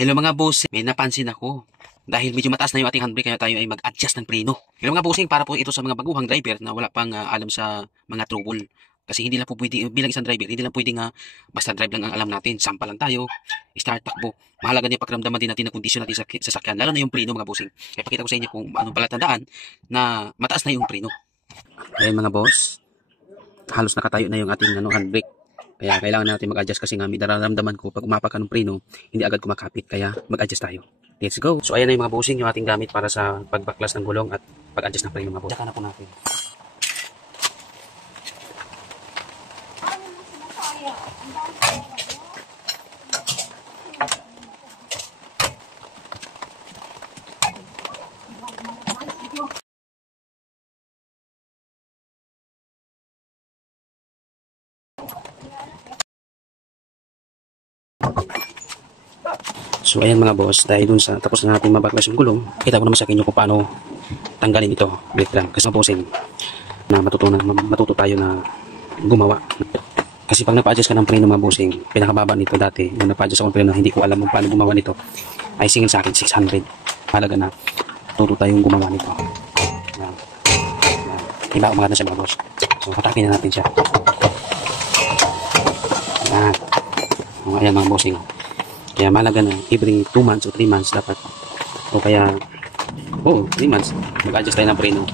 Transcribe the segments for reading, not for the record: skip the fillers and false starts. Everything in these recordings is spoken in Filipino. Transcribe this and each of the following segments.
Hello mga boss, may napansin ako. Dahil medyo mataas na yung ating handbrake, kaya tayo ay mag-adjust ng preno. Hello mga bossing, para po ito sa mga baguhang driver na wala pang alam sa mga trouble. Kasi hindi lang po pwede, bilang isang driver, hindi lang pwede nga basta drive lang ang alam natin. Sampa lang tayo, start takbo. Mahalaga niya pakiramdaman din natin ang kondisyon natin sa sasakyan, lalo na yung preno mga bossing. Kaya pakita ko sa inyo kung anong palatandaan na mataas na yung preno. Ayan mga boss, halos nakatayo na yung ating handbrake. Kaya kailangan natin mag-adjust kasi nga may nararamdaman ko pag umapak ka ng preno, hindi agad kumakapit. Kaya mag-adjust tayo. Let's go! So ayan na yung mga bossing, yung ating gamit para sa pagbaklas ng gulong at pag-adjust ng preno mga boss. Saka na po natin. So ayan mga boss, dahil dun sa tapos na natin mabaklas yung gulong, kita ko naman sa inyo kung paano tanggalin ito, brake drum. Kasi bossing na matuto tayo na gumawa. Kasi pag napa-adjust ka ng preno mga bossing, pinakababa nito dati, nung napa-adjust ako ng preno, hindi ko alam kung paano gumawa nito, ay singil sa akin 600. Halaga na tuto tayong gumawa nito. Yan. Iba umangat na siya mga boss. So patakin na natin siya. Yan. So, ayan mga bossing. Kaya malaga na every 2 months o 3 months dapat o kaya 3 months mag-adjust tayo ng preno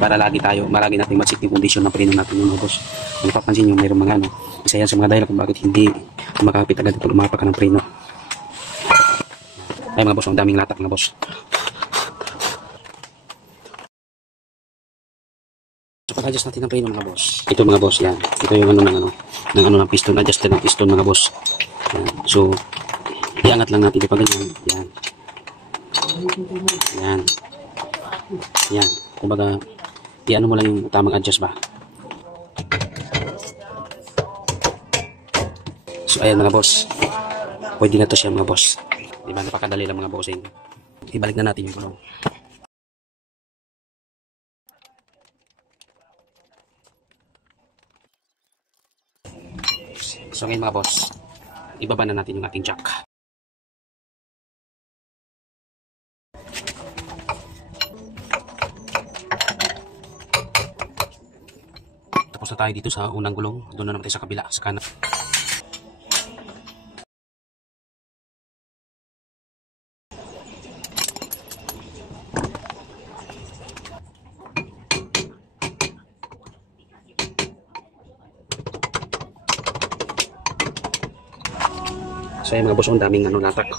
para lagi natin ma-check yung condition ng preno natin yung mga boss. Kung napapansin nyo mayroong mga isa yan sa mga dahilan kung bakit hindi makakapit agad pag umapak ka ng preno. Ay mga boss, ang daming latak mga boss. So pag-adjust natin ng preno mga boss, ito mga boss, yan ito yung ng piston, adjust ng piston mga boss. Yan. So iangat lang natin ito pag ganyan. Yan. Yan. Yan. Kumbaga, iano mo lang yung tamang adjust ba. So, ayan mga boss. Pwede na to siya mga boss. Diba, napakadali lang mga bossing. Ibalik na natin yung gulong. So, ngayon mga boss, ibaba na natin yung ating jack. Tapos na tayo dito sa unang gulong. Doon na naman tayo sa kabila, sa kanan. So yung mga boss, ang daming latak.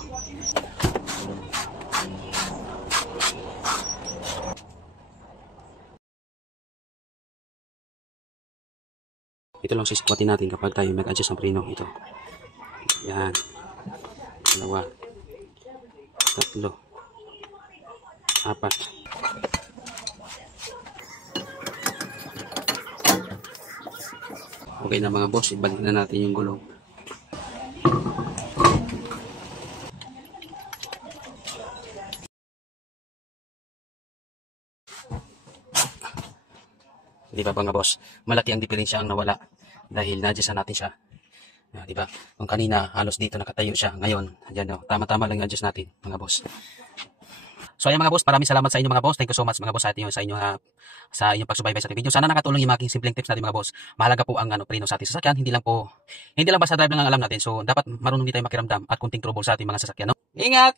Ito lang sisikwatin natin kapag tayo mag-adjust ng preno. Ito. Yan. 2. 3. 4. Okay na mga boss. Ibalik na natin yung gulong. Di ba mga boss? Malaki ang diferensya ang nawala dahil na-adjust natin siya. Di ba? Kung kanina halos dito nakatayo siya, ngayon diyan tama-tama lang i-adjust natin mga boss. So ayan mga boss, maraming salamat sa inyo mga boss. Thank you so much mga boss sa inyong pagsubaybay sa ating video. Sana nakatulong yung mga simpleng tips natin mga boss. Mahalaga po ang preno sa ating sasakyan, hindi lang basta drive lang ang alam natin. So dapat marunong din tayo makiramdam at kunting trouble sa ating mga sasakyan, no? Ingat!